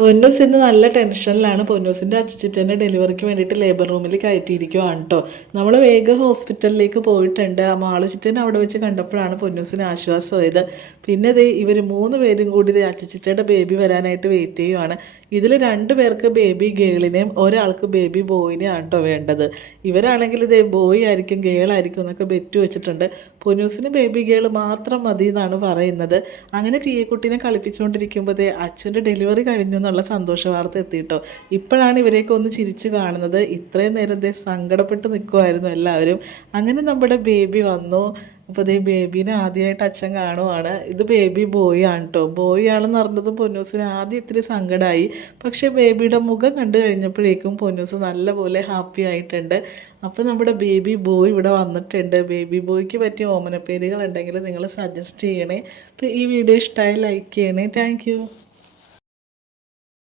പൊന്നൂസ് ഇന്ന് നല്ല ടെൻഷനിലാണ്. പൊന്നൂസിൻ്റെ അച്ചുചിറ്റൻ്റെ ഡെലിവറിക്ക് വേണ്ടിയിട്ട് ലേബർ റൂമിൽ കയറ്റിയിരിക്കുവാണ് കേട്ടോ. നമ്മൾ വേഗം ഹോസ്പിറ്റലിലേക്ക് പോയിട്ടുണ്ട്. ആ മാളുചിറ്റനെ അവിടെ വെച്ച് കണ്ടപ്പോഴാണ് പൊന്നൂസിന് ആശ്വാസമായത്. പിന്നെ ഇവർ 3 പേരും കൂടി അച്ചുചിറ്റയുടെ ബേബി വരാനായിട്ട് വെയിറ്റ് ചെയ്യുവാണ്. ഇതിൽ 2 പേർക്ക് ബേബി ഗേളിനെയും ഒരാൾക്ക് ബേബി ബോയിനെയാണ് കേട്ടോ വേണ്ടത്. ഇവരാണെങ്കിൽ ബോയ് ആയിരിക്കും ഗേളായിരിക്കും എന്നൊക്കെ ബെറ്റ് വെച്ചിട്ടുണ്ട്. പൊന്നൂസിന് ബേബി ഗേൾ മാത്രം മതി എന്നാണ് പറയുന്നത്. അങ്ങനെ ടീയക്കുട്ടീനെ കളിപ്പിച്ചുകൊണ്ടിരിക്കുമ്പോൾ അച്ഛൻ്റെ ഡെലിവറി കഴിഞ്ഞു എന്നുള്ള സന്തോഷ വാർത്ത എത്തിയിട്ടോ. ഇപ്പോഴാണ് ഇവരെയൊക്കെ ഒന്ന് ചിരിച്ച് കാണുന്നത്. ഇത്രയും നേരത്തെ സങ്കടപ്പെട്ട് നിൽക്കുമായിരുന്നു എല്ലാവരും. അങ്ങനെ നമ്മുടെ ബേബി വന്നു. അപ്പോൾ ബേബീനെ ആദ്യമായിട്ട് അച്ഛൻ കാണുവാണ്. ഇത് ബേബി ബോയ് ആണ് കേട്ടോ. ബോയ് ആണെന്ന് പറഞ്ഞതും പൊന്നൂസിന് ആദ്യം ഇത്തിരി സങ്കടമായി. പക്ഷേ ബേബിയുടെ മുഖം കണ്ടു കഴിഞ്ഞപ്പോഴേക്കും പൊന്നൂസ് നല്ലപോലെ ഹാപ്പി ആയിട്ടുണ്ട്. അപ്പോൾ നമ്മുടെ ബേബി ബോയ് ഇവിടെ വന്നിട്ടുണ്ട്. ബേബി ബോയ്ക്ക് പറ്റിയ ഓമനപ്പേരുകൾ ഉണ്ടെങ്കിൽ നിങ്ങൾ സജസ്റ്റ് ചെയ്യണേ. അപ്പോൾ ഈ വീഡിയോ ഇഷ്ടമായി ലൈക്ക് ചെയ്യണേ. താങ്ക്